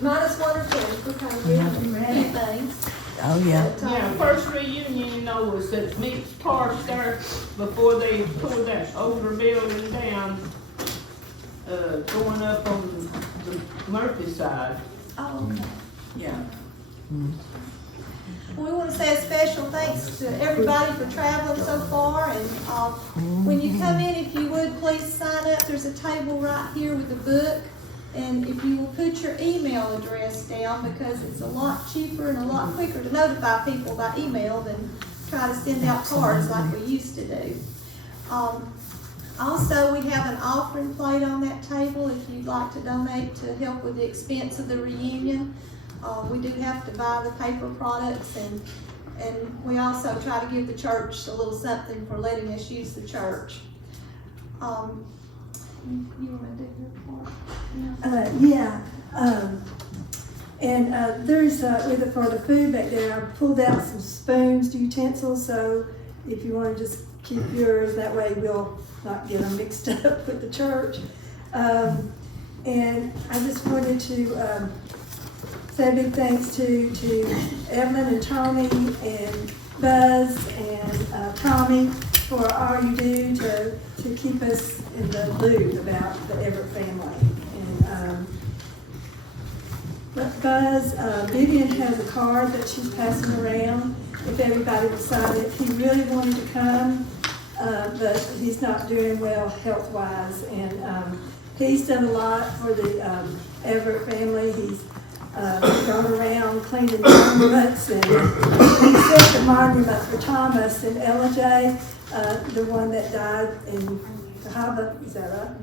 minus 1 or 2, we're kind of doing a few things. Oh, yeah. But, Yeah, first reunion, you know, was at Meeks Park there before they tore that older building down, going up on the Murphy side. Oh, okay. Yeah. We want to say a special thanks to everybody for traveling so far, and when you come in, if you would, please sign up. There's a table right here with the book, and if you will put your email address down, because it's a lot cheaper and a lot quicker to notify people by email than try to send out cards like we used to do. Also, we have an offering plate on that table if you'd like to donate to help with the expense of the reunion. We do have to buy the paper products, and we also try to give the church a little something for letting us use the church. You want to do your part? Yeah. There's with for the food back there, I pulled out some spoons, utensils, so if you want to just keep yours, that way we'll not get them mixed up with the church. And I just wanted to say a big thanks to Evelyn and Tommy and Buzz and Tommy for all you do to keep us in the loop about the Everett family. And Buzz, Vivian has a card that she's passing around if everybody will sign it. He really wanted to come, but he's not doing well health-wise, and he's done a lot for the Everett family. He's gone around cleaning monuments, and he set the monument for Thomas and Ella J, the one that died in Cahaba, is that right?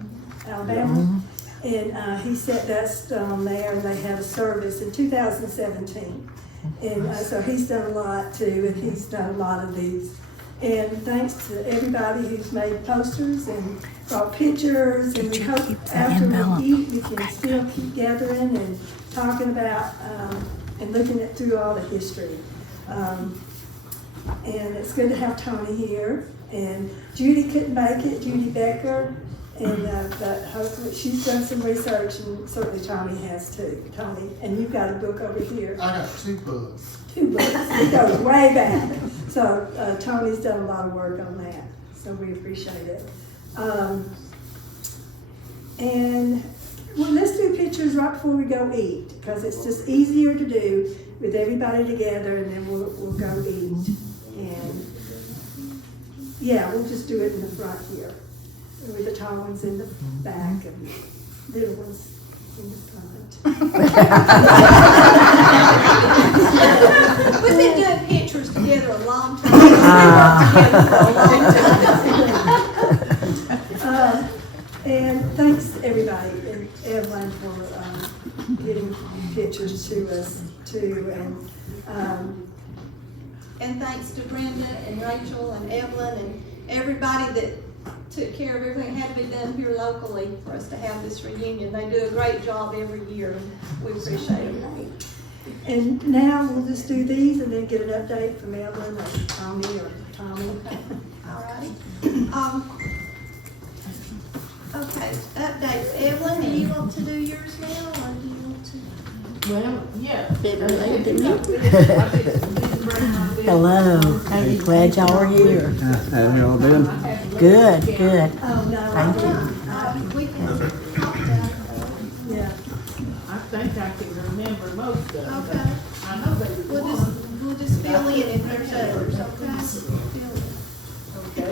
Alabama. And he set that stone there, and they had a service in 2017. And so he's done a lot too, and he's done a lot of these. And thanks to everybody who's made posters and brought pictures, and we hope after we eat we can still keep gathering and talking about and looking at through all the history. And it's good to have Tony here. And Judy couldn't make it, Judy Becker, and but hopefully she's done some research, and certainly Tommy has too. Tommy, and you've got a book over here. I got 2 books. 2 books. It goes way back. So Tony's done a lot of work on that. So we appreciate it. And well, let's do pictures right before we go eat, because it's just easier to do with everybody together, and then we'll go eat. And yeah, we'll just do it in the front here, with the tall ones in the back and little ones in the front. We've been doing pictures together a long time. We've worked together for a long time. And thanks everybody, and Evelyn for getting pictures to us too, And thanks to Brenda and Rachel and Evelyn and everybody that took care of everything that had to be done here locally for us to have this reunion. They do a great job every year, and we appreciate it. And now we'll just do these and then get an update from Evelyn or Tommy or Tommy. All righty. Okay, updates. Evelyn, do you want to do yours now, or do you want to? Well, yeah. Better late than Hello, I'm glad y'all are here. How y'all been? Good, good. Oh, no. Thank you. We can talk about it. Yeah. I think I can remember most of them. Okay. I know they were We'll just fill in if there's others, okay? Fill in. Okay,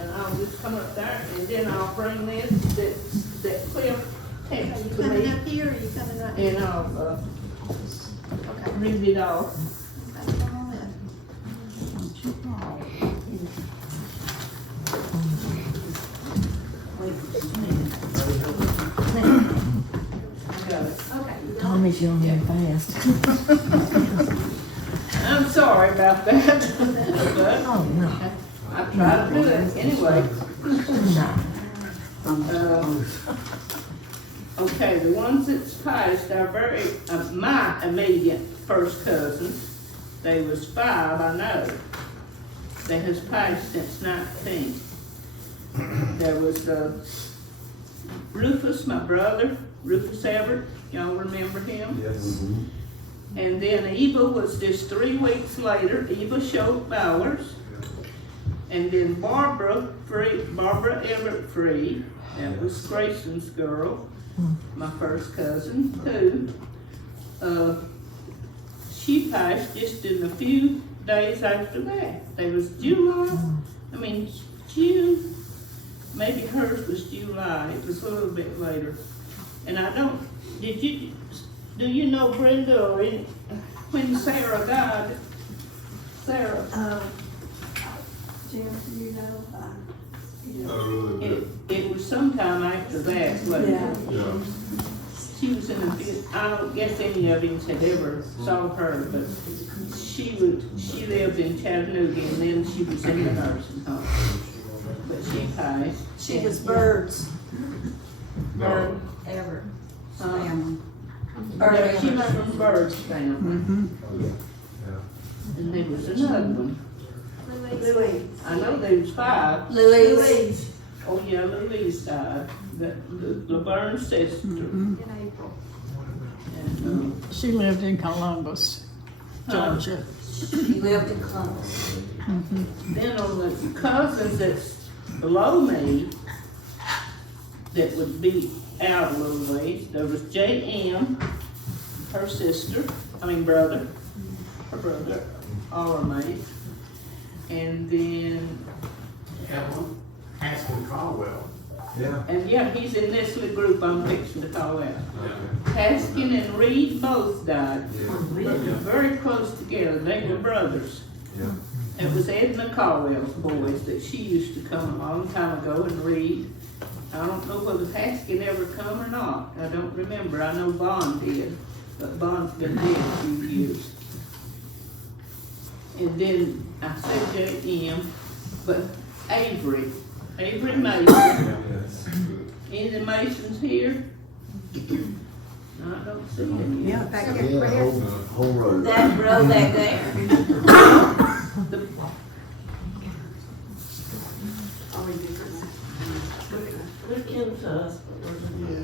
and I'll just come up there, and then I'll bring this, that Cliff Are text you to coming me, up here, or are you coming right here? and I'll, Okay. read it off. Okay, come on in. I got it. Okay. Tommy's yawning fast. I'm sorry about that, but Oh, no. I try to do it anyway. No. Okay, the ones that's passed are my immediate first cousins. They was 5, I know. They has passed since 19. There was Rufus, my brother, Rufus Everett, y'all remember him? Yes. And then Eva was just 3 weeks later, Eva Schultz Bowers. And then Barbara Everett Free, that was Grayson's girl, my first cousin too. She passed just in a few days after that. There was June, maybe hers was July, it was a little bit later. And I don't, do you know Brenda or when Sarah died? Sarah? Jim, do you know? Oh, really good. It was sometime after that, wasn't Yeah. it? Yeah. She was in I don't guess any of you had ever saw her, but she lived in Chattanooga and then she was in the nursing home. But she passed. She was Bird's, No. Everett Uh, family. Yeah, she was from Bird's family. Yeah. And there was another one. Louise. I know there was 5. Louise. Oh yeah, Louise died. The Laverne sister. In April. And, She lived in Columbus, Georgia. She lived in Columbus. then on the cousins that's below me, that would be out a little ways, there was J.M., her brother, her brother, all our mates. And then, Haskell Caldwell. Yeah. and yeah, he's in this little group I'm fixing to call out. Okay. Haskin and Reed both died, Yeah. very close together, they were brothers. Yeah. It was Edna Caldwell's boys that she used to come a long time ago and read. I don't know whether Haskin ever come or not, I don't remember, I know Bond did, but Bond's been dead a few years. And then I said J.M., but Avery Mason, Yes. any of the Masons here? No, I don't see any. Yeah. Back Yeah, there, Claire. whole road. That row back there. The-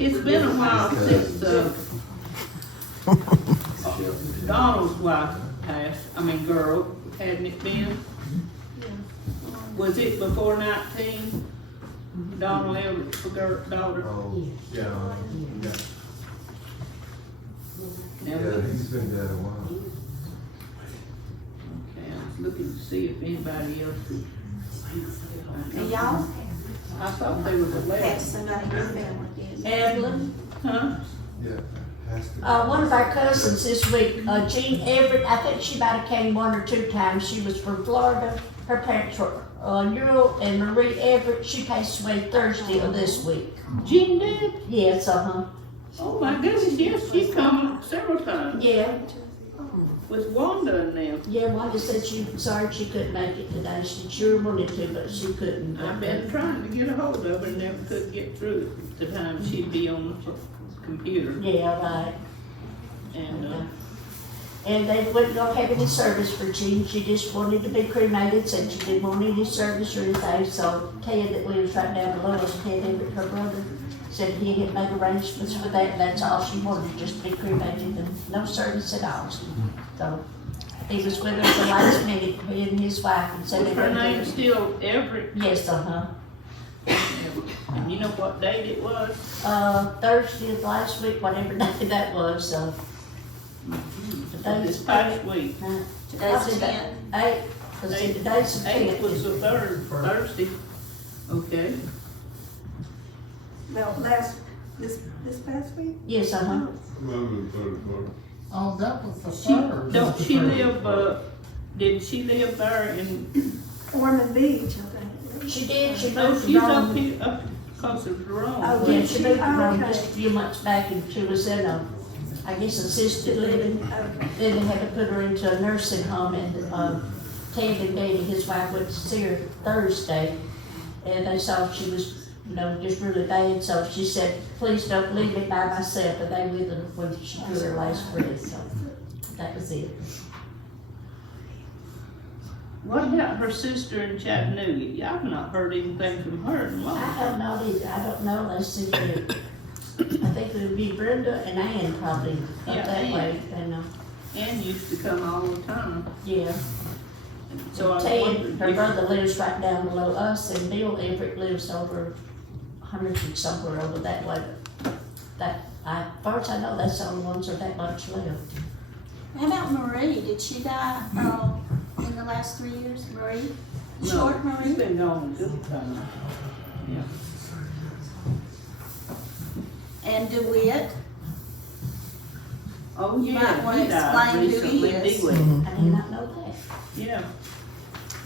It's been a while since, Donald's wife passed, girl, hadn't it been? Was it before 19? Donald Everett's daughter? Oh, yeah. Yeah. Now, Yeah, he's been dead a while. okay, I was looking to see if anybody else could. And y'all I thought they was a have lady. somebody in your family. Evelyn, Huh? Yeah. Has to. one of our cousins this week, Jean Everett, I think she might have came 1 or 2 times. She was from Florida. Her parents were Earl and Marie Everett. She passed away Thursday of this week. Jean did? Yes, Oh my goodness, yes, she come several times Yeah, with Wanda and them. yeah, Wanda said she was sorry she couldn't make it today. She sure wanted to, but she couldn't. I've been trying to get a hold of her and never could get through it the time she'd be on the computer. Yeah, right. And, And they wasn't gonna have any service for Jean. She just wanted to be cremated, said she didn't want any service or anything. So Ted that lives right down below us, Ted Everett, her brother, said he had made arrangements for that. That's all she wanted, just to be cremated and no service at all. So he was with her at the last minute, he and his wife, and said was they her were name there. still Everett? Yes, And you know what date it was? Thursday of last week, whatever day that was, so. This past week. Today's the 10th. 8, because today's the 8th was 10th. the third, Thursday. Okay. No, this past week? Yes, Oh, that was the first. Don't she live, did she live there in, Ormond Beach, I think. She did, she no, moved to she's up Rome. here, up closer to Rome. Oh, Yeah, did she she? moved to Rome Okay. just a few months back and she was in I guess assisted living. Okay. Then they had to put her into a nursing home and, Ted and Betty, his wife, went to see her Thursday. And they saw she was, just really bad, so she said, please don't leave me by myself. And they with her when she took her last breath, so that was it. What about her sister in Chattanooga? I've not heard anything from her in a long I time. have not either, I don't know, let's see here. I think it would be Brenda and Ann probably up Yeah, that Ann. way, and, Ann used to come all the time, yeah. so I Ted, wondered her if, brother lives right down below us, and Bill Everett lives over hundred and somewhere over that way. As far as I know, that's the only ones that are that much left. How about Marie? Did she die, in the last 3 years? Marie? no, Short she's Marie? been gone a good time. Yeah. And DeWitt? Oh, You yeah, might wanna he died explain who he recently, is. DeWitt. I did not know that. Yeah,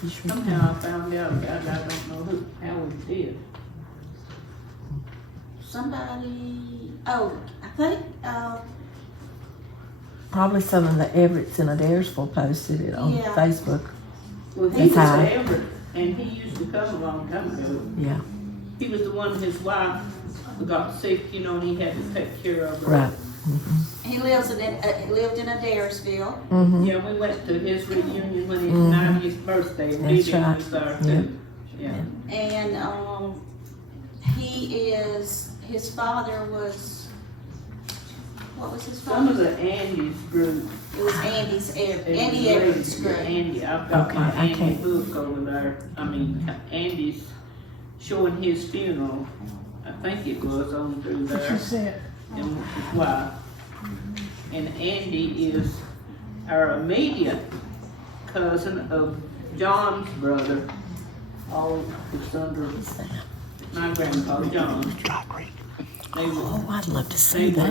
You sure somehow I found out about it, I don't know how we did. Somebody, oh, I think, Probably some of the Everetts in Adairsville posted it on Yeah. Facebook. Well, he That's was how- Everett, and he used to come a long time ago. Yeah, He was the one, his wife got sick, you know, and he had to take care of her. right. he lived in Adairsville. Mm-hmm. Yeah, we went to his reunion when his Mhm. 90th birthday, and That's Vivian right. was there Yeah. too. Yeah. And, his father was, what was his Some of father? the Andy's group. It was Andy Everett's group. Andy, I've got my Okay, I Andy can't- book over there. I mean, Andy's showing his funeral. I think it was on through What you there, said, and his wife. And Andy is our immediate cousin of John's brother. All it's under my grandpa, John. They were, Oh, I'd love to see they were,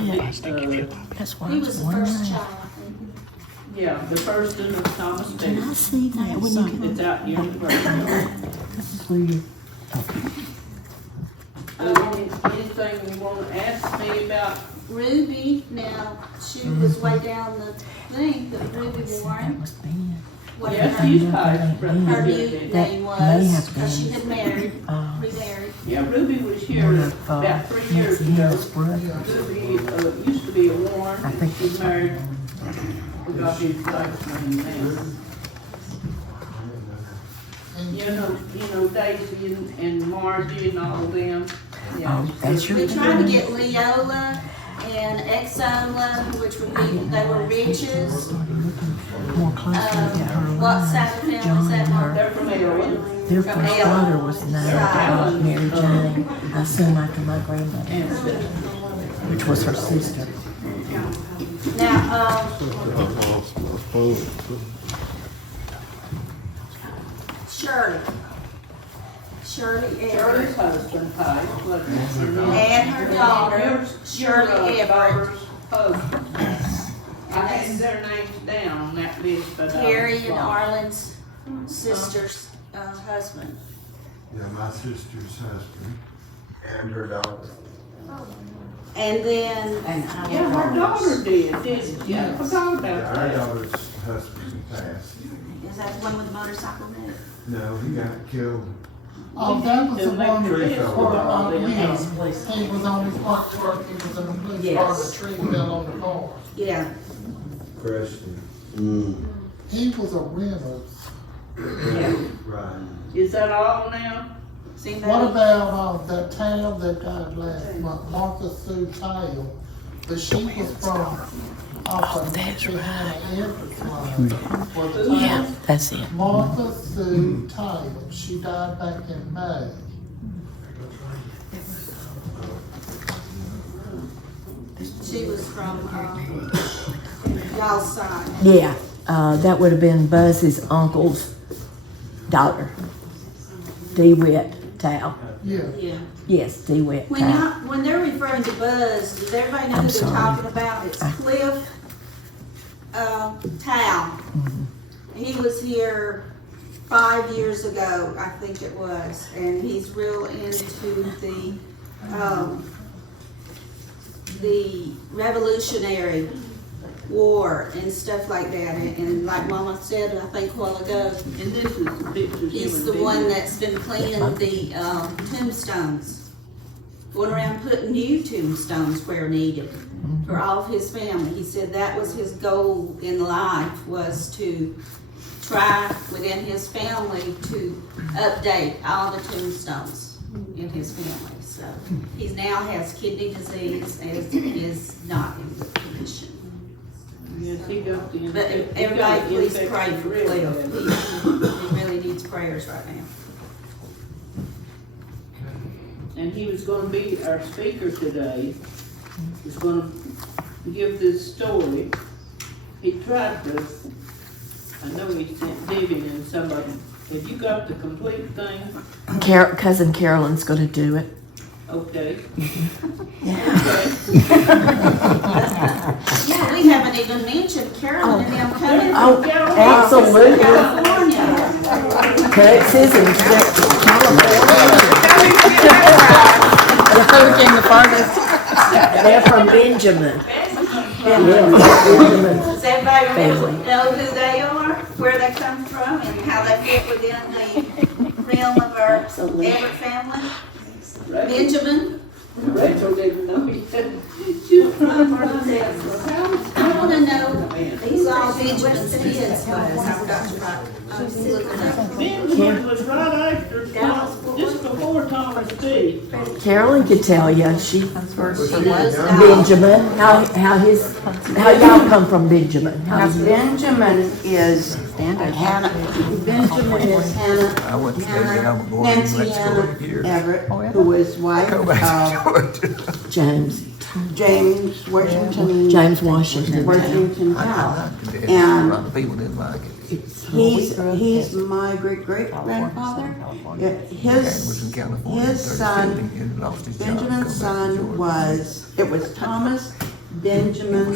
that. That's why I He was was the wondering. first child, I think. yeah, the first one was Thomas Can I Bates. see that when you It's get out here in the Blairsville. through your Anything you wanna ask me about? Ruby, now, she was way down the thing, but Ruby that Warren, was Ben. what Yeah, her, she's passed. her new Yeah, name That may was, have cause she been- had married, Oh. remarried. Ruby was here One of about 3 years Nancy ago. Hill's brothers. Ruby, used to be a Warren, I think she's married, forgot his last name now. You know Daisy and Margie and all of them. Yeah. Oh, that's your- We tried to get Leola and Exola, which would be, they were riches. More closely at her What line. side of town was John that, and Mark? her, They're from Everett. their From first Ellen. daughter was named Mary Jane. I assume after my grandmother, And which was her sister. Now, Shirley. Shirley Shirley's Everett. husband passed, wasn't it? And her daughter, Shirley Everett. daughter's husband. I had their names down on that list, but I. Carrie and Arlen's sister's husband. Yeah, my sister's husband and her daughter. And then, Yeah, her daughter did, yeah, I forgot Yeah, about our that. daughter's husband passed. is that the one with the motorcycle wreck? No, he got killed. Oh, that was the To make one the where, list for all them. he was on his watch truck, he was in the police car, Yes. the tree fell on the car. Yeah. Christian. He was a rental. Right. Is that all now? See, What maybe- about, that town that died last month, Martha Sue Tile? But she was from, off of that's right. Everett's line. Was the Yeah, town? that's it. Martha Sue Tile, she died back in May. She was from, y'all's side. Yeah, that would have been Buzz's uncle's daughter, DeWitt Tao. Yeah. Yeah. Yes, DeWitt When Tao. y'all, when they're referring to Buzz, does everybody know I'm who they're sorry. talking about? It's Cliff, Tao. He was here 5 years ago, I think it was, and he's real into the Revolutionary War and stuff like that. And like Mama said, I think a while ago, And this is the pictures. he's the one that's been cleaning the tombstones, going around putting new tombstones where needed for all of his family. He said that was his goal in life, was to try within his family to update all the tombstones. in his family, so. He now has kidney disease and is not in good condition. Yes, he got the. But he got everybody the please infection pray for really Cliff. bad. He really needs prayers right now. And he was gonna be our speaker today. He's gonna give this story. He tried to, I know he sent Vivian and some of them. Have you got the complete thing? Cousin Carolyn's gonna do it. Okay. Yeah, we haven't even mentioned Carolyn and them coming Oh, from absolutely. California. Texas and The hurricane, the farthest. they're from Benjamin. Does everybody know who they are, where they come from, and how they fit within the realm of our Everett family? Benjamin? Rachel didn't know he said, she was trying to I wanna know, these all Benjamin's kids, but I've got to write. I was looking up. Benjamin was right after, just before Thomas D. Carolyn could tell you. She She knows now. Benjamin. How y'all come from Benjamin? Now, Benjamin is Hannah, Nancy Hannah Everett, who was wife of James James Washington. Washington Howe. And he's my great-great-grandfather. His son, Benjamin's son it was Thomas, Benjamin,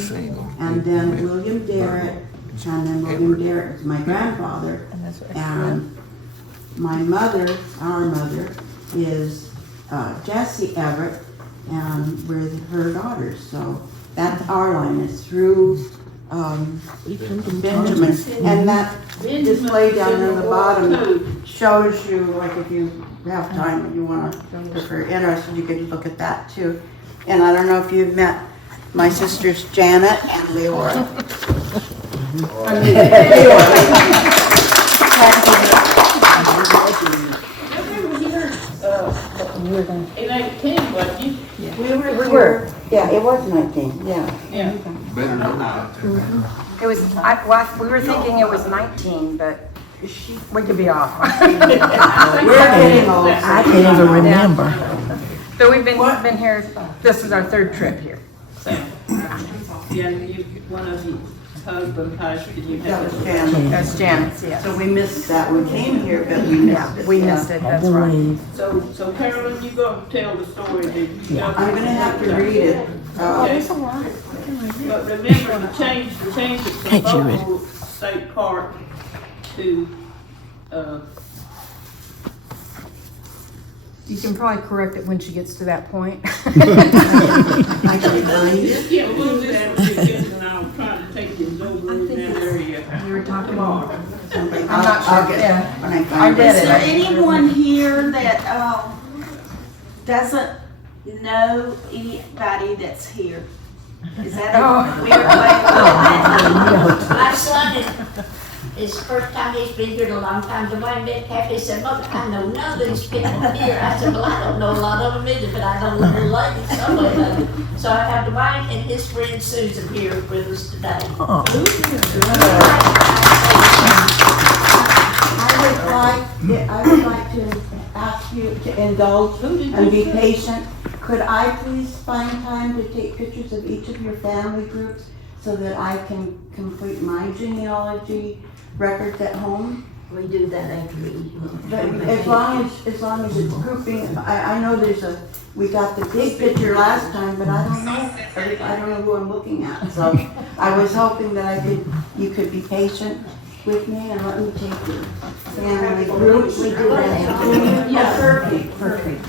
and then William Derrick, and then William Derrick was my grandfather. And my mother, our mother, is Jessie Everett, and we're her daughters. So that's our line. It's through Benjamin. And that display down in the bottom shows you, like if you have time and you want to, if you're interested, you could look at that too. And I don't know if you've met my sisters Janet and Leora. In 18, wasn't you? We were, yeah, it was 19, yeah. Yeah. It was, we were thinking it was 19, but we could be off. We're getting old. I can't even remember. So we've been here, this is our third trip here. Yeah, one of you husband passed and you That had was to. Janet. That's Janet's, yeah. So we missed that. We came here, but we missed it. We missed it, I that's right. believe. So Carolyn, you go tell the story, did you? I'm gonna have to read it. Okay. But remember to change it Can't from you read it? Buffalo State Park to, You can probably correct it when she gets to that point. I can find it. yeah, we'll do that because I'm trying to take these over in that area. You were talking about. I'm not sure, yeah. When I I find read it. Is there anyone here that, doesn't know anybody that's here? Is that a weird way? My son his first time he's been here in a long time, Dwayne Metcalf, he said, Mother, I know none of these people here. I said, well, I don't know a lot of them either, but I know little ladies, some of them. So I have Dwayne and his friend Susan here with us today. I would like to ask you to indulge and be patient. Could I please find time to take pictures of each of your family groups so that I can complete my genealogy records at home? We do that after we. But as long as it's grouping, I know we got the big picture last time, but I don't know who I'm looking at. So I was hoping that you could be patient with me and let me take your family groups. We do that. Yeah, perfect.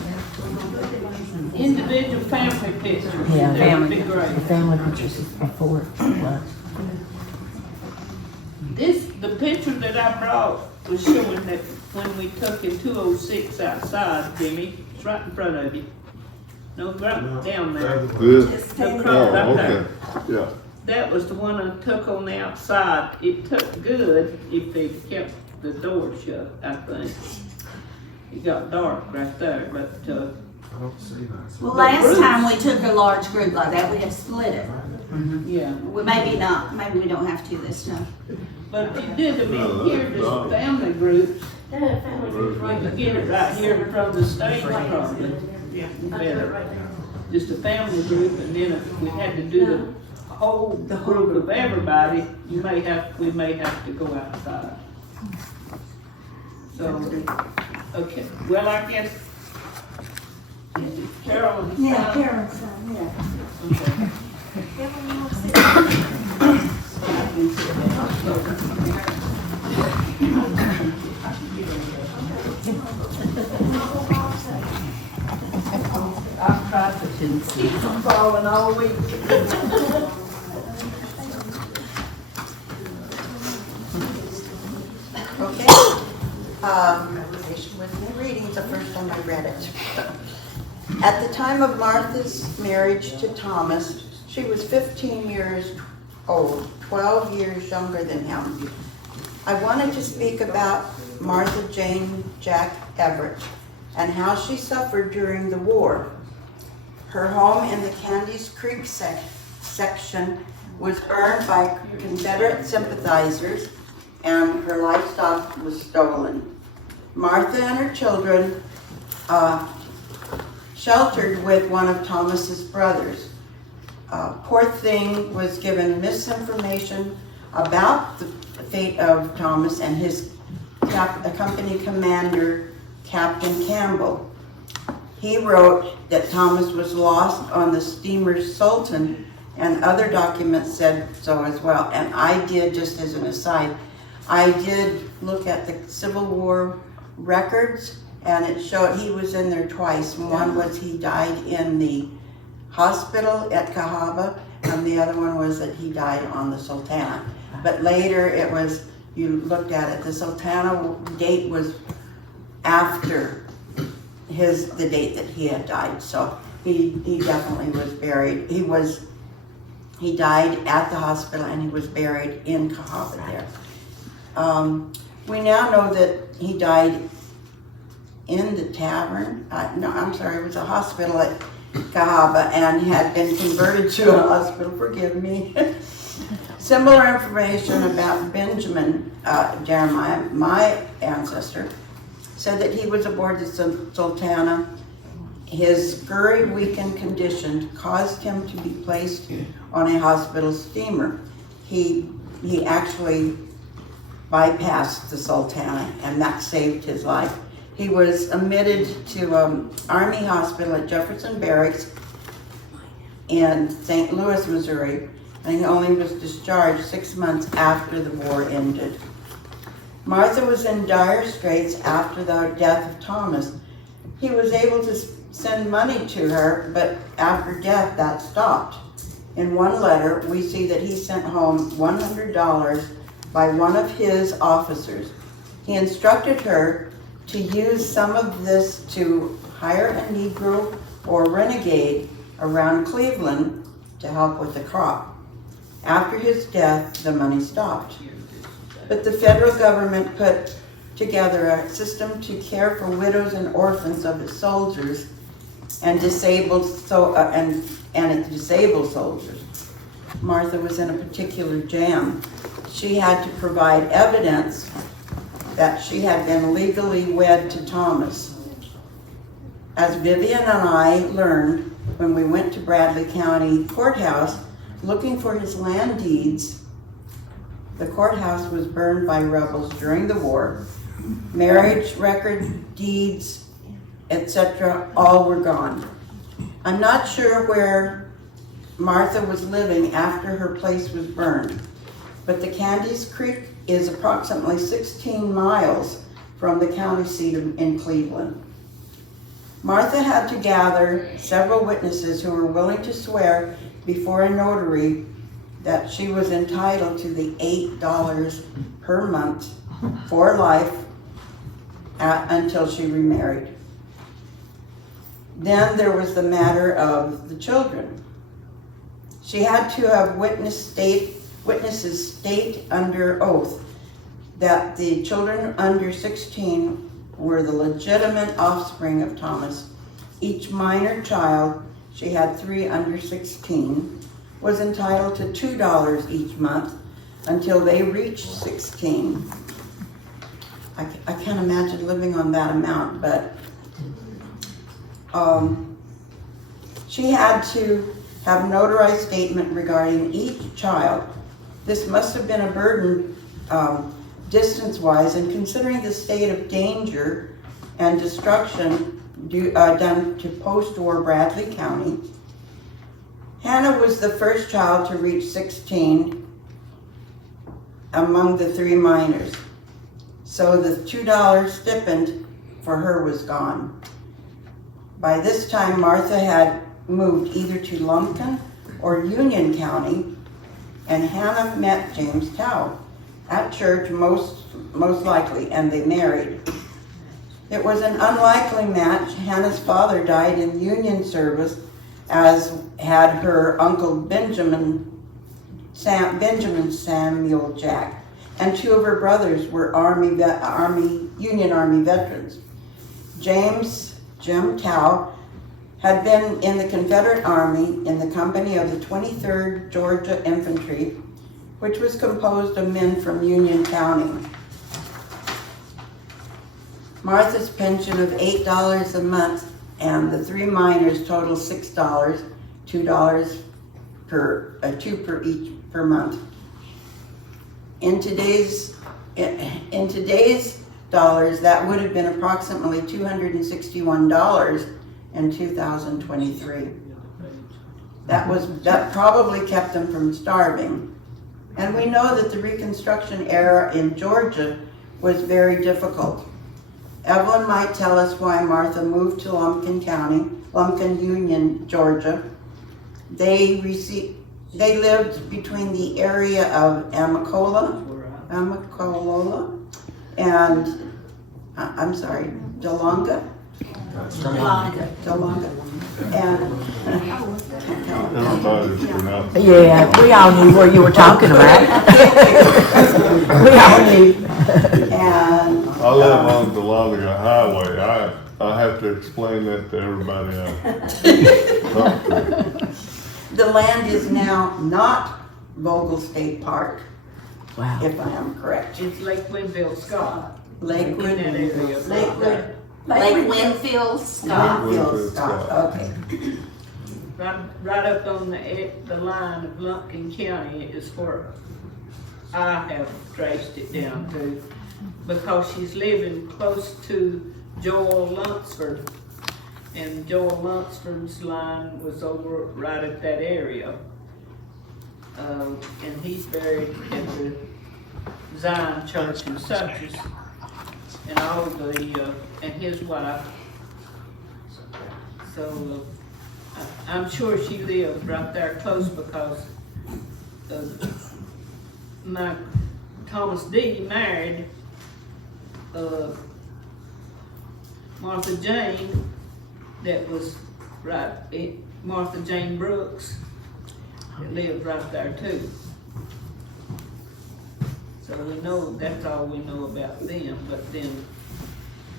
Individual family pictures. Yeah, That would be great. The family pictures is before lunch. The picture that I brought was showing that when we took in 206 outside, Jimmy, it's right in front of you. No, right down there. This, The crowd right oh, there. okay, yeah. That was the one I took on the outside. It took good if they kept the door shut, I think. it got dark right there, but, I don't see that. Well, But last groups- time we took a large group like that, we had split it. yeah. Well, maybe not, maybe we don't have to this time. But you did them in here, just family groups. You can get it right here from the stage probably. Yeah. Better. Just a family group, and then if we had to do the whole group of everybody, we may have to go outside. So, okay, well, I guess, Carol and Yeah, Sam. Karen's son, yeah. Okay. I've tried to keep from falling all week. Okay. Revelation with me reading the first time I read it. At the time of Martha's marriage to Thomas, she was 15 years old, 12 years younger than him. I wanted to speak about Martha Jane Jack Everett and how she suffered during the war. Her home in the Candies Creek section was burned by Confederate sympathizers, and her livestock was stolen. Martha and her children sheltered with one of Thomas's brothers. Poor thing was given misinformation about the fate of Thomas and his company commander, Captain Campbell. He wrote that Thomas was lost on the steamer Sultan, and other documents said so as well. And I did, just as an aside, I did look at the Civil War records, and it showed he was in there twice. One was he died in the hospital at Cahaba, and the other one was that he died on the Sultana. But later it was, you looked at it, the Sultana date was after the date that he had died. So he definitely was buried. He died at the hospital, and he was buried in Cahaba there. We now know that he died in the tavern. It was a hospital at Cahaba, and had been converted to a hospital, forgive me. Similar information about Benjamin Jeremiah, my ancestor, said that he was aboard the Sultana. His scurried, weakened condition caused him to be placed on a hospital steamer. He actually bypassed the Sultana, and that saved his life. He was admitted to Army Hospital at Jefferson Barracks in St. Louis, Missouri, and he only was discharged 6 months after the war ended. Martha was in dire straits after the death of Thomas. He was able to send money to her, but after death that stopped. In one letter, we see that he sent home $100 by one of his officers. He instructed her to use some of this to hire a Negro or renegade around Cleveland to help with the crop. After his death, the money stopped. But the federal government put together a system to care for widows and orphans of its soldiers and disabled soldiers. Martha was in a particular jam. She had to provide evidence that she had been legally wed to Thomas. As Vivian and I learned when we went to Bradley County Courthouse looking for his land deeds, the courthouse was burned by rebels during the war. Marriage record, deeds, etc., all were gone. I'm not sure where Martha was living after her place was burned, but the Candies Creek is approximately 16 miles from the county seat in Cleveland. Martha had to gather several witnesses who were willing to swear before a notary that she was entitled to the $8 per month for life until she remarried. Then there was the matter of the children. She had to have witnesses state under oath that the children under 16 were the legitimate offspring of Thomas. Each minor child, she had 3 under 16, was entitled to $2 each month until they reached 16. I can't imagine living on that amount, but she had to have notarized statement regarding each child. This must have been a burden distance-wise, and considering the state of danger and destruction done to post-war Bradley County. Hannah was the first child to reach 16 among the 3 minors. So the $2 stipend for her was gone. By this time, Martha had moved either to Lumpkin or Union County, and Hannah met James Tow at church most likely, and they married. It was an unlikely match. Hannah's father died in Union service, as had her uncle Benjamin Samuel Jack, and 2 of her brothers were Union Army veterans. Jim Tow had been in the Confederate Army in the company of the 23rd Georgia Infantry, which was composed of men from Union County. Martha's pension of $8 a month and the 3 minors total $6, $2 per each per month. In today's dollars, that would have been approximately $261 in 2023. That probably kept them from starving. And we know that the Reconstruction era in Georgia was very difficult. Evelyn might tell us why Martha moved to Lumpkin Union, Georgia. They lived between the area of Amicalola and Delonga. And Yeah, we all knew what you were talking about. We all knew. And I live on Delonga Highway. I have to explain that to everybody else. the land is now not Vogel State Park, Wow. if I am correct. It's Lake Winfield, Scott. Lakewood, In that area. Lakewood, Lake Winfield, Scott. Winfield, Scott, okay. Right up on the line of Lumpkin County is where I have traced it down to, because she's living close to Joel Lunsford, and Joel Lunsford's line was over right at that area. And he's buried at the Zion Church in Sutchess, and all the, and his wife. So, I'm sure she lived right there close, because my Thomas D. married Martha Jane, that was Martha Jane Brooks, that lived right there too. So we know, that's all we know about them, but then,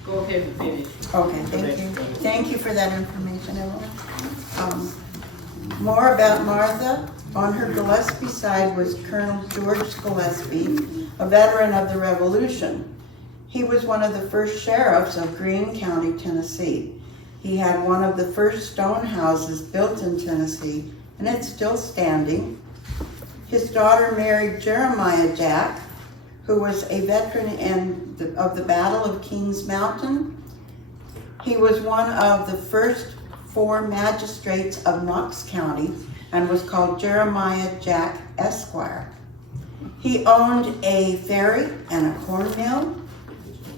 go ahead and finish. Okay, thank you. Thank you for that information, Evelyn. More about Martha. On her Gillespie side was Colonel George Gillespie, a veteran of the Revolution. He was one of the first sheriffs of Greene County, Tennessee. He had one of the first stone houses built in Tennessee, and it's still standing. His daughter married Jeremiah Jack, who was a veteran of the Battle of Kings Mountain. He was one of the first 4 magistrates of Knox County and was called Jeremiah Jack Esquire. He owned a ferry and a corn mill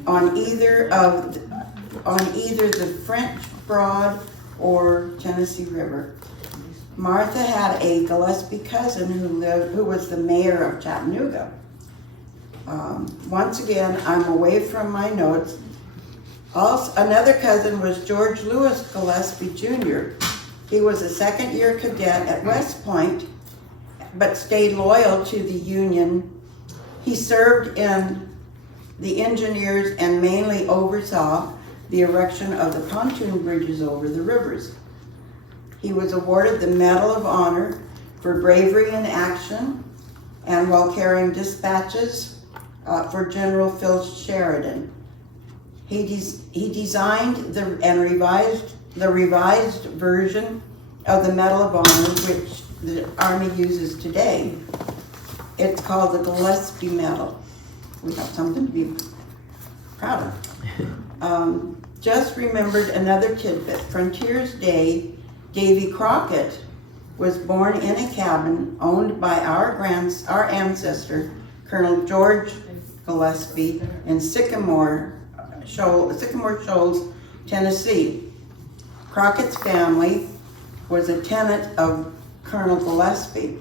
on either the French Broad or Tennessee River. Martha had a Gillespie cousin who was the mayor of Chattanooga. Once again, I'm away from my notes. Also, another cousin was George Lewis Gillespie Jr. He was a second-year cadet at West Point, but stayed loyal to the Union. He served in the engineers and mainly oversaw the erection of the pontoon bridges over the rivers. He was awarded the Medal of Honor for bravery in action and while carrying dispatches for General Phil Sheridan. He designed and revised the revised version of the Medal of Honor, which the Army uses today. It's called the Gillespie Medal. We have something to be proud of. Just remembered another tidbit. Frontier's Day, Davy Crockett was born in a cabin owned by our ancestor, Colonel George Gillespie, in Sycamore Shoals, Tennessee. Crockett's family was a tenant of Colonel Gillespie.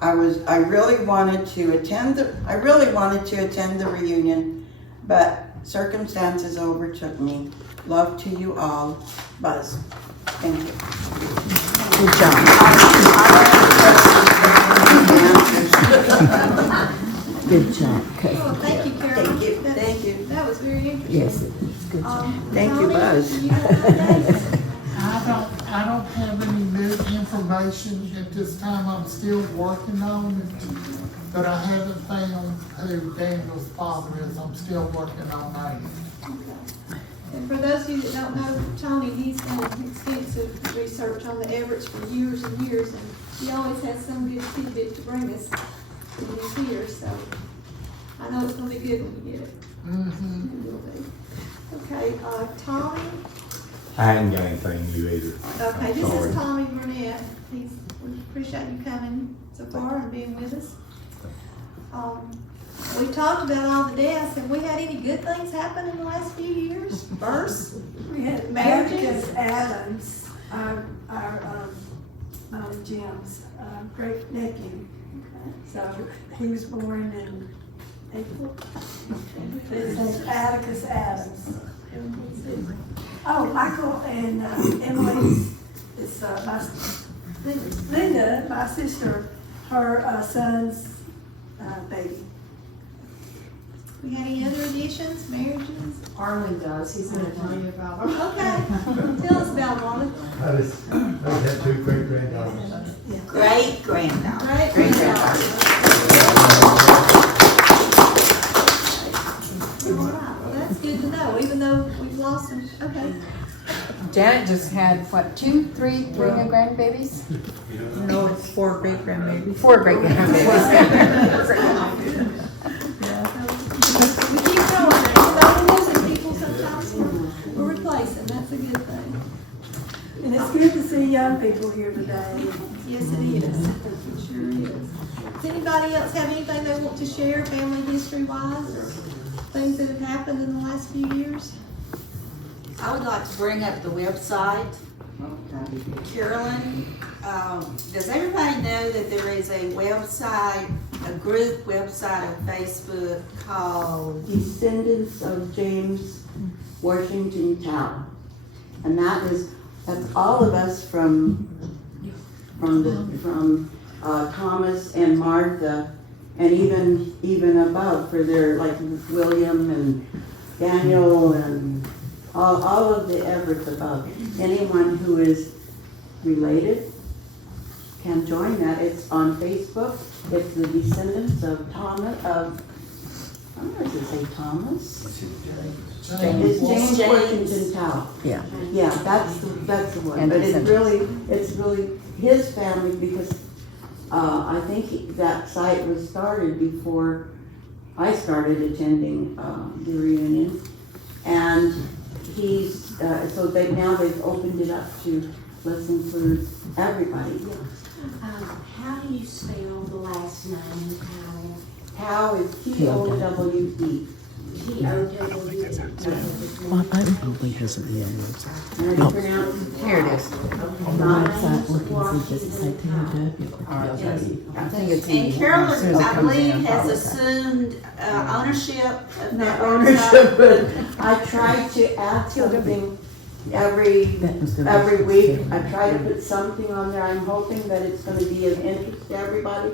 I really wanted to attend the reunion, but circumstances overtook me. Love to you all, Buzz. Thank you. Good job. Good job. Oh, thank you, Carol. Thank you. Thank you. That was very interesting. Yes, it is. Good job. Thank you, Tony, Buzz. you have an update? I don't have any new information at this time. I'm still working on it, but I haven't found who Daniel's father is. I'm still working on that. And for those of you that don't know Tony, he's done extensive research on the Everetts for years and years, and he always has some good tidbit to bring us when he's here, so I know it's gonna be good when you get it. Mm-hmm. It will be. Okay, Tommy, I hadn't got anything new either. okay, this Sorry. is Tommy Burnett. We appreciate you coming so far and being with us. We talked about all the deaths. Have we had any good things happen in the last few years? Births? We had Marriages? Marcus Adams, our Mama Jim's great nephew. So he was born in April. His name's Atticus Adams. Oh, Michael and Emily's is my Linda, my sister, her son's baby. We had any other additions, marriages? Arlen does, he's gonna tell you about them. Okay, tell us about one. I just had two great granddaughters. Great granddaughter. Great granddaughter. All right, well, that's good to know, even though we've lost them. Okay. Janet just had, what, three new grandbabies? No, it's 4 great grandbabies. 4 great grandbabies. We keep going, though we're losing people sometimes, we're replacing, that's a good thing. And it's good to see young people here today. Yes, it is. It sure is. Does anybody else have anything they want to share, family history-wise, or things that have happened in the last few years? I would like to bring up the website. Carolyn, does everybody know that there is a website, a group website on Facebook called Descendants of James Washington Town. And that's all of us from Thomas and Martha, and even above for their, like William and Daniel and all of the Everetts above. Anyone who is related can join that. It's on Facebook. It's the Descendants of Thomas, I'm going to say Thomas. It's James Washington Town. Yeah. Yeah, that's the one. And But it's Descendants. really his family, because I think that site was started before I started attending the reunion. And so they've opened it up to let's include everybody. How do you spell the last name, How is Towe? T-O-W-E? Well, I probably hasn't been on the website. And it's pronounced Here it is. On the website, look and see, does it say TW? I think it's And Carolyn, as soon as it I comes in, believe, has I'll- assumed ownership of not that ownership, website. but I try to add something every That was the every reference. week. I try to put something on there. I'm hoping that it's going to be of interest to everybody.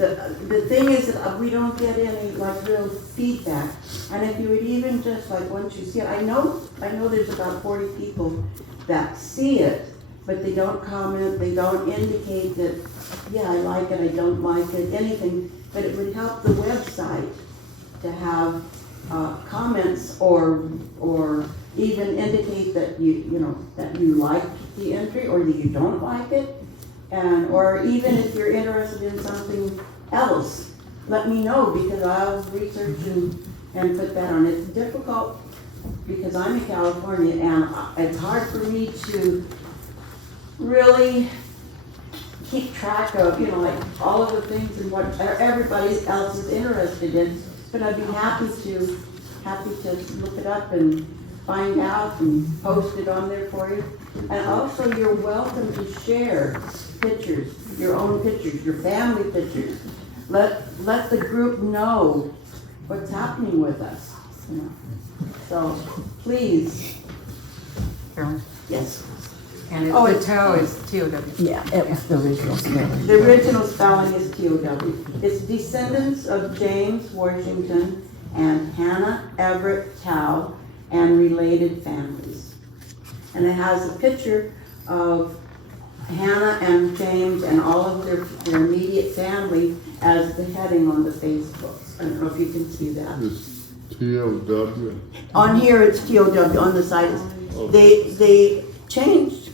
the thing is that we don't get any like real feedback. And if you would even just like once you see it, I know there's about 40 people that see it, but they don't comment, they don't indicate that, yeah, I like it, I don't like it, anything. But it would help the website to have comments or even indicate that that you like the entry or that you don't like it. And, or even if you're interested in something else, let me know because I'll research and put that on. It's difficult because I'm in California and it's hard for me to really keep track of, like all of the things and what everybody else is interested in. But I'd be happy to look it up and find out and post it on there for you. And also you're welcome to share pictures, your own pictures, your family pictures. Let the group know what's happening with us. So please. Carolyn? Yes. And the toe is TOW. Yeah, it was the original spelling. The original spelling is TOW. It's descendants of James Washington and Hannah Everett Tow and related families. And it has a picture of Hannah and James and all of their immediate family as the heading on the Facebook. I don't know if you can see that. It's TOW. On here it's TOW, on the side. They changed.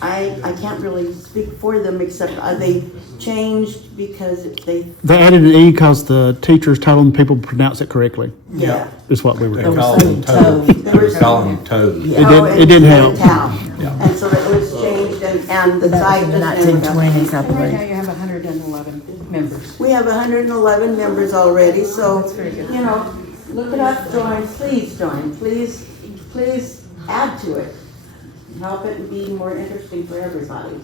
I can't really speak for them except they changed because they added an E because the teachers told them people to pronounce it correctly. Yeah. Is what we were They told. call them toad. They call them toad. It didn't help. Yeah. And so it was changed and the site in the just never got 1920s, I Right now believe. you have 111 members. We have 111 members already, so, That's very good. look it up, join, please join, please add to it. Help it be more interesting for everybody.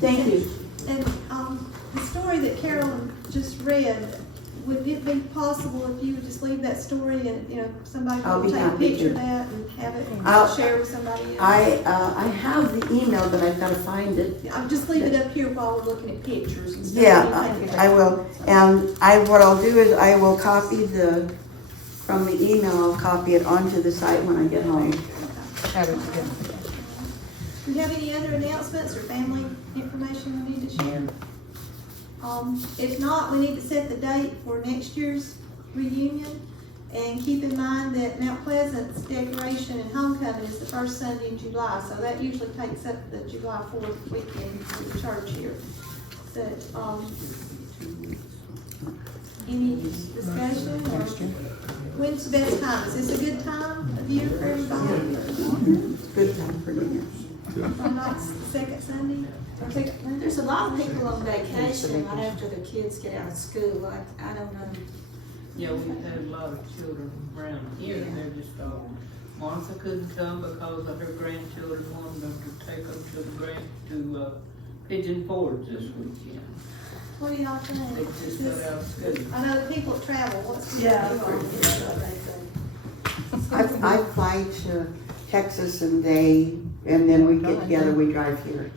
Thank you. And the story that Carolyn just read, would it be possible if you would just leave that story and, somebody I'll could be take a happy picture of to. that and have it I'll- and share with somebody else? I have the email, but I've got to find it. I'll just leave it up here while we're looking at pictures and stuff. Yeah, You take it I back. will. And what I'll do is I will copy from the email, I'll copy it onto the site when I get home. Have it together. Do you have any other announcements or family information we need to share? If not, we need to set the date for next year's reunion. And keep in mind that Mount Pleasant's decoration and homecoming is the first Sunday in July, so that usually takes up the July 4th weekend for the church here. But, any discussion or when's the best time? Is this a good time of year for everybody? Good time for me. Or not second Sunday? Or second Monday? There's a lot of people on vacation right after the kids get out of school. I don't know. Yeah, we've had a lot of children around here, and they're just all, Martha couldn't come because of her grandchildren wanted them to take them to Pigeon Forge this weekend. What do y'all They think? just got out of school. I know the people that travel, what's the Yeah. deal? I fly to Texas and then we get together, we drive here.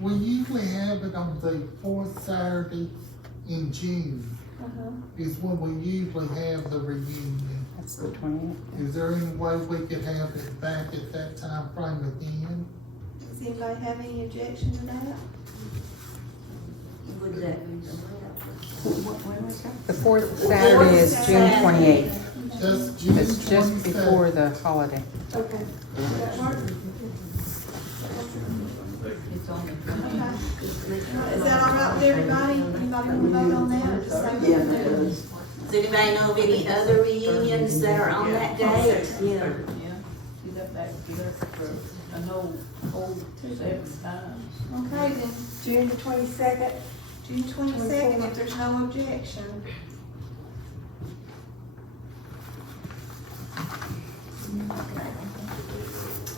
We usually have it on the fourth Saturday in June, is when we usually have the reunion. That's the 20th. Is there any way we could have it back at that time frame again? Does anybody have any objection to that? Would that The fourth Saturday is June 28th. That's June It's just before the holiday. Okay. Does that work? It's on the Is that all right with everybody? Anybody want to vote on that or just say? Yeah, that is. Does anybody know of any other reunions that are on that day? Yeah, she got back together for an old 7 times. Okay, then, June the 22nd. June 22nd, if there's no objection.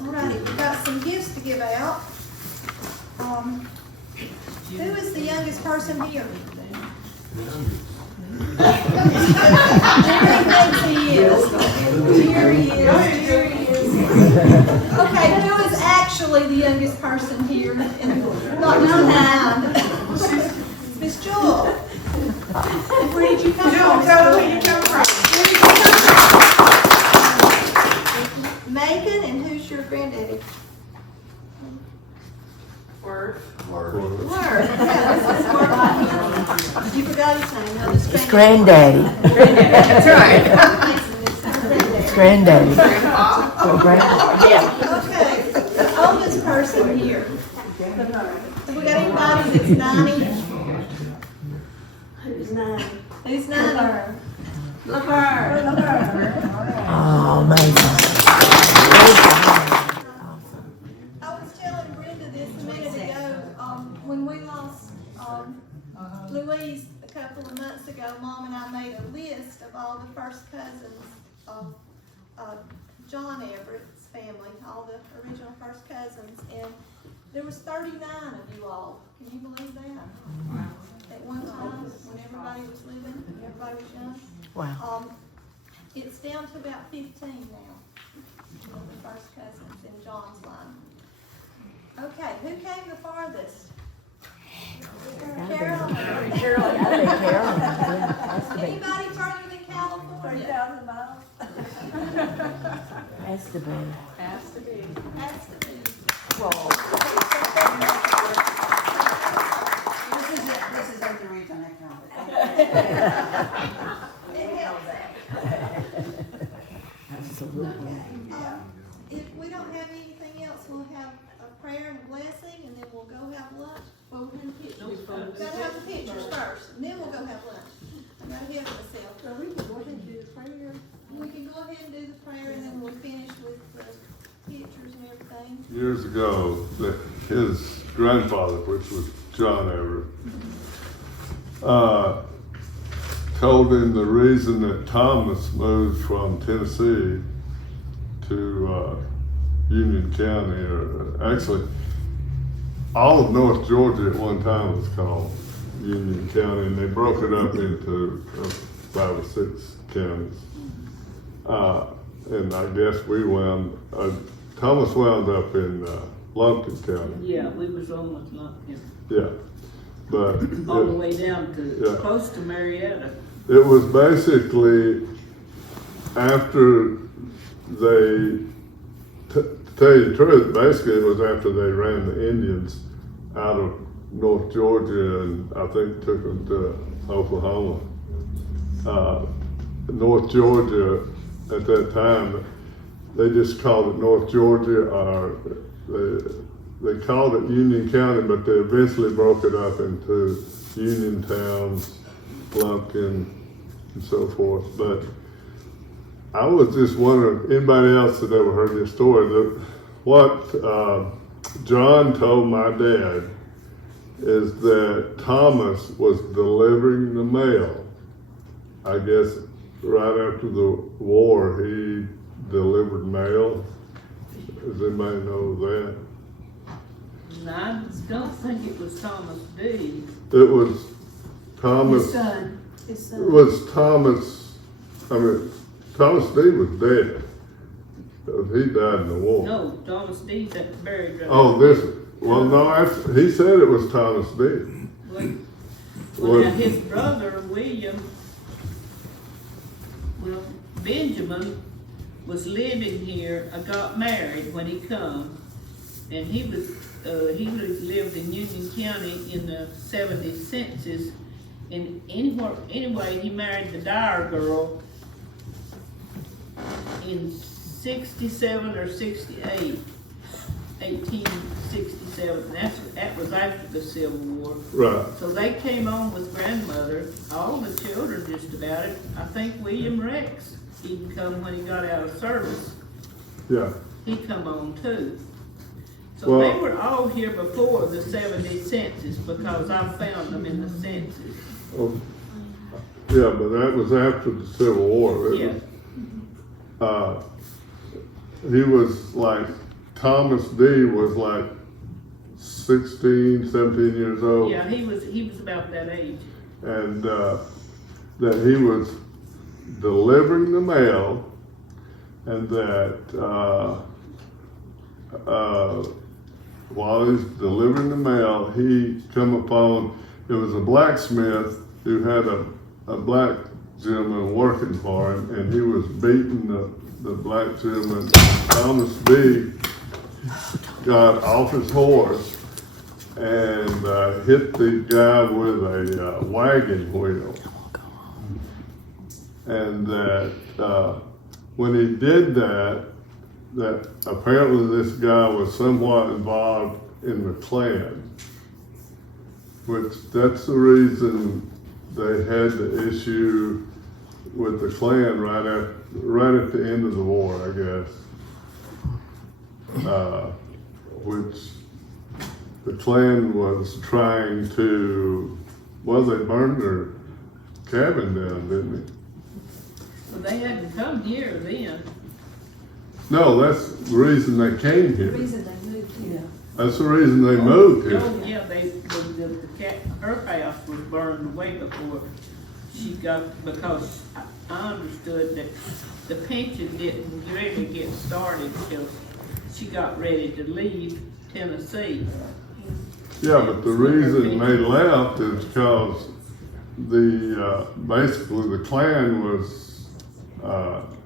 All righty, we've got some gifts to give out. Who is the youngest person here? Jerry thinks he is. Jerry is. Okay, who is actually the youngest person here? And not just mine. Where did you come from? Tell them where you come from. Macon, and who's your granddaddy? Word. Word. Yeah, this is Word. You forgot his name. No, this It's granddaddy. That's right. It's granddaddy. Yeah. Okay, the oldest person here. Have we got anybody that's 90? Who's 90? Who's 90? Laverne. Oh, amazing. I was telling Brenda this a minute ago, when we lost, Louise a couple of months ago, Mom and I made a list of all the first cousins of, John Everett's family, all the original first cousins, and there was 39 of you all. Can you believe that? At one time, when everybody was living, everybody was young. Wow. It's down to about 15 now, of the first cousins in John's line. Okay, who came the farthest? Carol. Carolyn. Anybody further than California? 3,000 miles. Has to be. Has to be. Has to be. This is the reason I counted. It helps. Absolutely. If we don't have anything else, we'll have a prayer and a blessing, and then we'll go have lunch. Well, we're gonna pictures. Gotta have the pictures first, and then we'll go have lunch. I gotta hear myself. So we can go ahead and do the prayer. We can go ahead and do the prayer, and then we'll finish with the pictures and everything. Years ago, his grandfather, which was John Everett, told him the reason that Thomas moved from Tennessee to Union County, or actually all of North Georgia at one time was called Union County, and they broke it up into 5 or 6 counties. And I guess Thomas wound up in Lumpkin County. Yeah, we was almost Lumpkin. Yeah, but All the way down to, close to Marietta. it was basically after they, to tell you the truth, basically it was after they ran the Indians out of North Georgia and I think took them to Oklahoma. North Georgia at that time, they just called it North Georgia, or they called it Union County, but they eventually broke it up into Union Towns, Lumpkin, and so forth. But I was just wondering, anybody else that ever heard this story, what John told my dad is that Thomas was delivering the mail. I guess right after the war, he delivered mail. Does anybody know that? And I don't think it was Thomas D. It was Thomas. His son. His son. It was Thomas. I mean, Thomas D was dead. He died in the war. No, Thomas D's at the buried ground. Oh, no, he said it was Thomas D. Well, now his brother, William, Benjamin was living here, got married when he come, and he lived in Union County in the 70s census, and anyway, he married the Dyer girl in 67 or 68, 1867, that was after the Civil War. Right. So they came on with grandmother, all the children just about it. I think William Rex even come when he got out of service. Yeah. He come on too. So Well, they were all here before the 70 census because I found them in the census. Oh, yeah, but that was after the Civil War. Yeah. He was like, Thomas D was like 16, 17 years old. Yeah, he was about that age. And that he was delivering the mail, and that while he's delivering the mail, he come upon, it was a blacksmith who had a black gentleman working for him, and he was beating the black gentleman. Thomas B. got off his horse and hit the guy with a wagon wheel. And that when he did that apparently this guy was somewhat involved in the Klan, which that's the reason they had the issue with the Klan right at the end of the war, I guess. Which the Klan was trying to, well, they burned their cabin down, didn't they? Well, they hadn't come here then. No, that's the reason they came The here. reason they moved here. That's the reason they moved here. Oh, yeah, her house was burned way before she got, because I understood that the pension didn't really get started till she got ready to leave Tennessee. Yeah, but the reason they left is because basically the Klan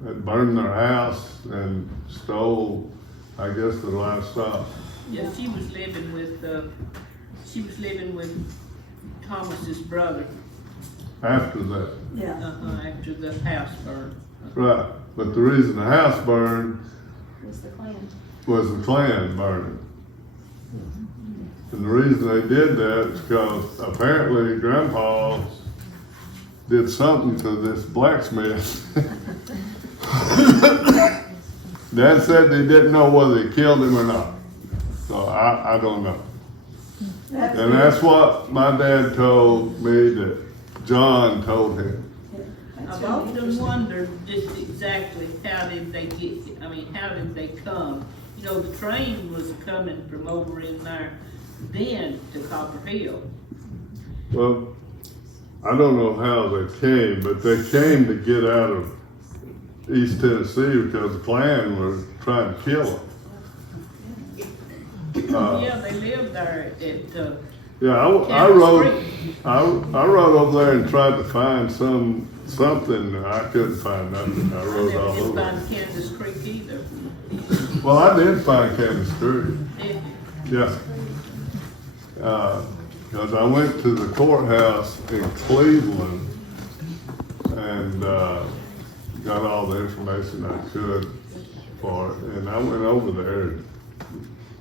had burned their house and stole, I guess, the livestock. Yeah, she was living with Thomas's brother, After that. Yeah. after the house burned. Right, but the reason the house burned Was the Klan. was the Klan burning. And the reason they did that is because apparently Grandpa did something to this blacksmith. Dad said they didn't know whether he killed him or not. So I don't know. And that's what my dad told me that John told him. I've often wondered just exactly how did they come? You know, the train was coming from over in there then to Copper Hill. Well, I don't know how they came, but they came to get out of East Tennessee because the Klan was trying to kill them. Yeah, they lived there at, Yeah, I rode over there and tried to find something, and I couldn't find nothing. I I rode all never did over. find Kansas Creek either. Well, I did find Kansas Creek. Did you? Yeah. Because I went to the courthouse in Cleveland and got all the information I could for it. And I went over there and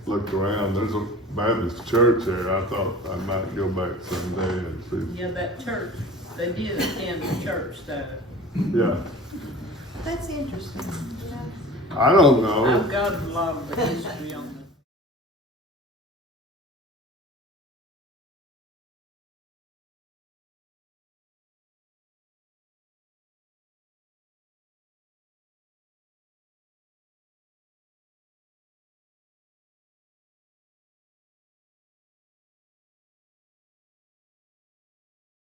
looked around. There's a Baptist church there. I thought I might go back someday and see. Yeah, that church, they did attend the church there. Yeah. That's interesting. I don't know. I've got a lot of the history on